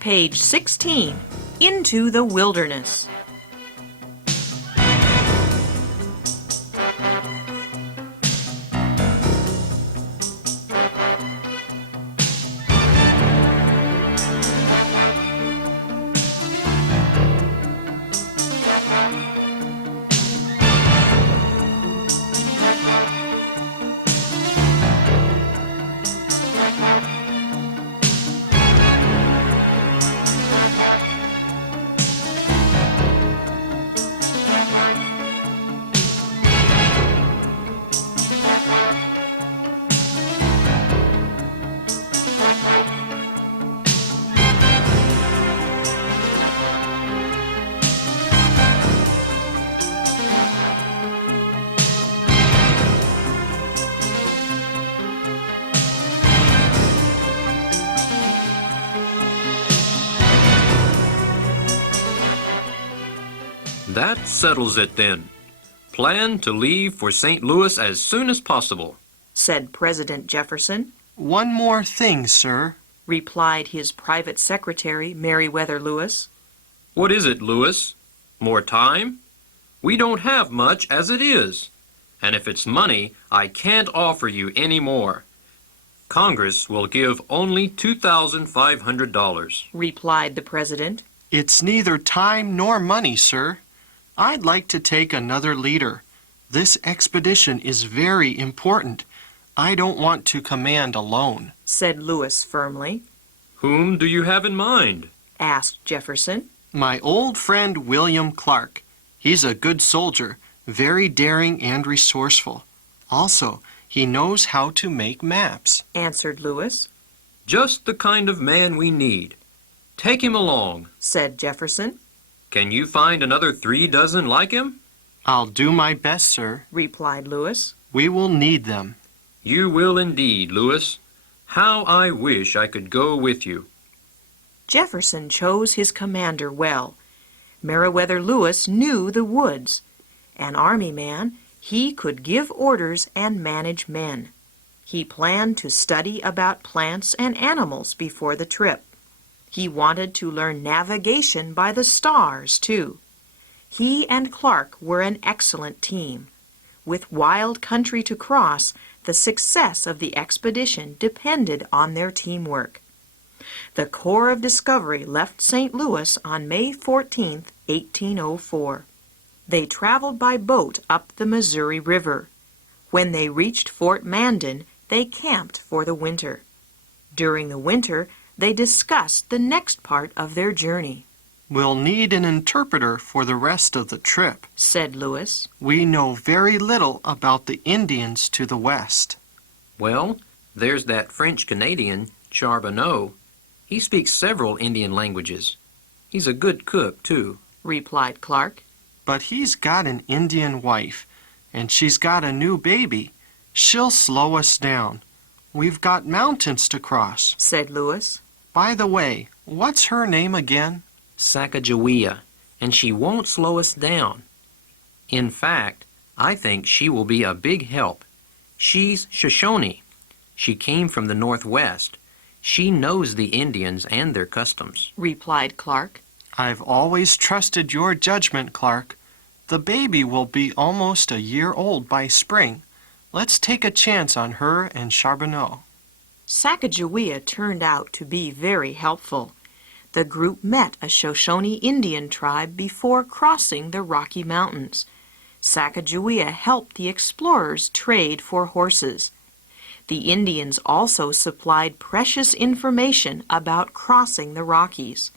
Page 16, Into the Wilderness. That settles it then. Plan to leave for St. Louis as soon as possible, Said President Jefferson. One more thing, sir. Replied his private secretary, Meriwether Lewis. What is it, Lewis? More time? We don't have much as it is. And if it's money, I can't offer you any more. Congress will give only $2,500. Replied the president. It's neither time nor money, sir. I'd like to take another leader. This expedition is very important. I don't want to command alone, Said Lewis firmly. Whom do you have in mind? Asked Jefferson. My old friend William Clark. He's a good soldier, very daring and resourceful. Also, he knows how to make maps, Answered Lewis. Just the kind of man we need. Take him along. Said Jefferson. Can you find another 3 dozen like him? I'll do my best, sir. Replied Lewis. We will need them. You will indeed, Lewis. How I wish I could go with you. Jefferson chose his commander well. Meriwether Lewis knew the woods. An army man, he could give orders and manage men. He planned to study about plants and animals before the trip. He wanted to learn navigation by the stars, too. He and Clark were an excellent team. With wild country to cross, the success of the expedition depended on their teamwork. The Corps of Discovery left St. Louis on May 14, 1804. They traveled by boat up the Missouri River. When they reached Fort Mandan, they camped for the winter. During the winter, they discussed the next part of their journey. We'll need an interpreter for the rest of the trip, Said Lewis. We know very little about the Indians to the west. Well, there's that French-Canadian, Charbonneau. He speaks several Indian languages. He's a good cook, too. Replied Clark. But he's got an Indian wife, and she's got a new baby. She'll slow us down. We've got mountains to cross, Said Lewis. By the way, what's her name again? Sacagawea, and she won't slow us down. In fact, I think she will be a big help. She's Shoshone. She came from the Northwest. She knows the Indians and their customs. Replied Clark. I've always trusted your judgment, Clark. The baby will be almost a year old by spring. Let's take a chance on her and Charbonneau. Sacagawea turned out to be very helpful. The group met a Shoshone Indian tribe before crossing the Rocky Mountains. Sacagawea helped the explorers trade for horses. The Indians also supplied precious information about crossing the Rockies.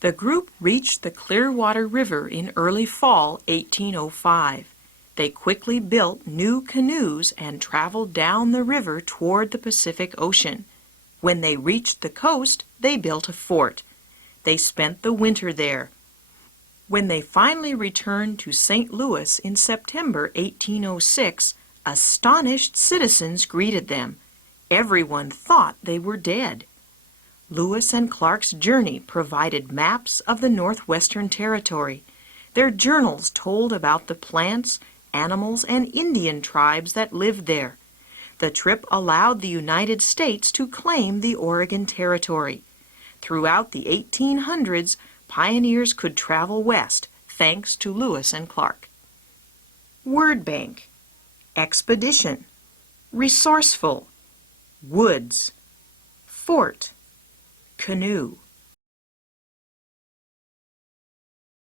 The group reached the Clearwater River in early fall 1805. They quickly built new canoes and traveled down the river toward the Pacific Ocean. When they reached the coast, they built a fort. They spent the winter there. When they finally returned to St. Louis in September 1806, astonished citizens greeted them. Everyone thought they were dead. Lewis and Clark's journey provided maps of the Northwestern Territory. Their journals told about the plants, animals, and Indian tribes that lived there. The trip allowed the United States to claim the Oregon Territory. Throughout the 1800s, pioneers could travel west thanks to Lewis and Clark. Word bank. Expedition. Resourceful. Woods. Fort. Canoe.